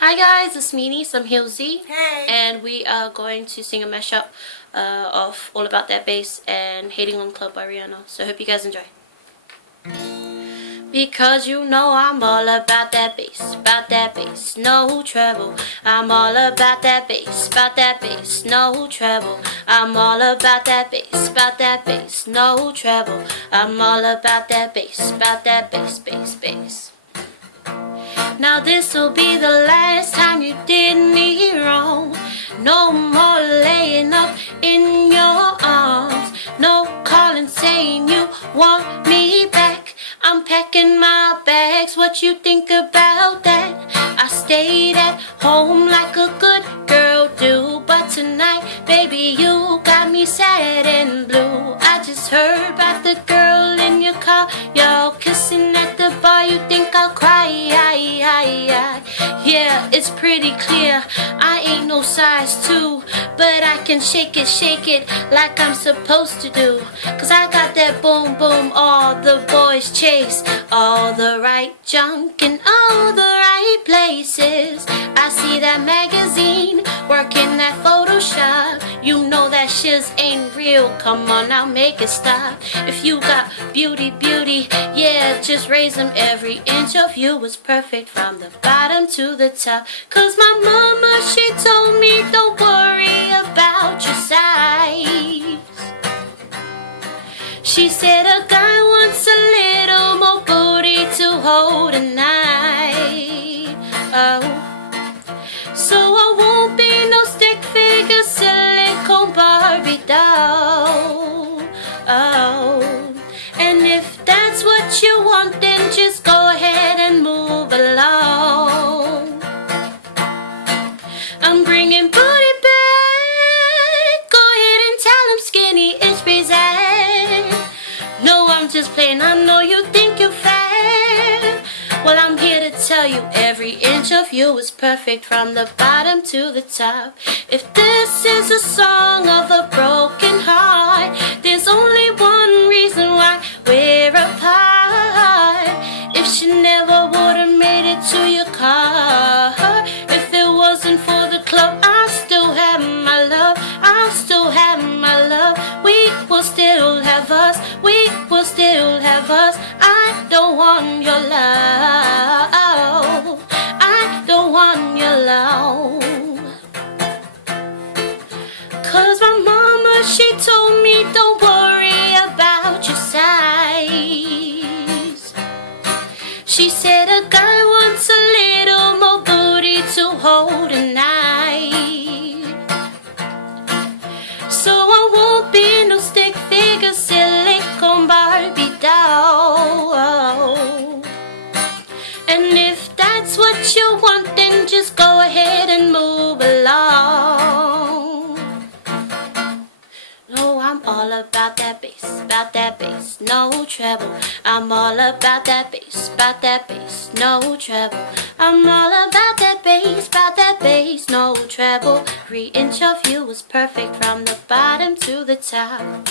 Hi guys, it's me Neece, I'm Hilzy. Hey! And we are going to sing a mashup of All About That Bass and Hating on Club by Rihanna. So I hope you guys enjoy. Because you know I'm all about that bass, no treble. I'm all about that bass, no treble. I'm all about that bass, no treble. I'm all about that bass, bass. Now this'll be the last time you did me wrong. No more laying up in your arms. No calling saying you want me back. I'm packing my bags, what you think about that? I stayed at home like a good girl do, but tonight, baby, you got me sad and blue. I just heard about the girl in your car, y'all kissing at the bar. You think I'll cry? Yeah, it's pretty clear I ain't no size 2, but I can shake it like I'm supposed to do. Cause I got that boom boom all the boys chase, all the right junk in all the right places. I see that magazine working that Photoshop. You know that shiz ain't real, come on now, make it stop. If you got beauty, yeah, just raise them. Every inch of you was perfect from the bottom to the top. Cause my mama, she told me don't worry about your size. She said a guy wants a little more booty to hold a night. Oh, so I won't be no stick figure silicone Barbie doll. Oh, and if that's what you want, then just go ahead and move along. I'm bringing booty back. Go ahead and tell him skinny is present. No, I'm just playing, I know you think you're fat. Well, I'm here to tell you every inch of you is perfect from the bottom to the top. If this is a song of a broken heart, there's only one reason why we're apart. If she never would've made it to your car, if it wasn't for the club, I'll still have my love, I'll still have my love. We will still have us, we will still have us. I don't want your love, I don't want your love. Cause my mama, she told me don't worry about your size. She said a guy wants a little more booty to hold a night. So I won't be no stick figure silicone Barbie doll. And if that's what you want, then just go ahead and move along. No, I'm all about that bass, no treble. I'm all about that bass, no treble. I'm all about that bass, no treble. Every inch of you was perfect from the bottom to the top.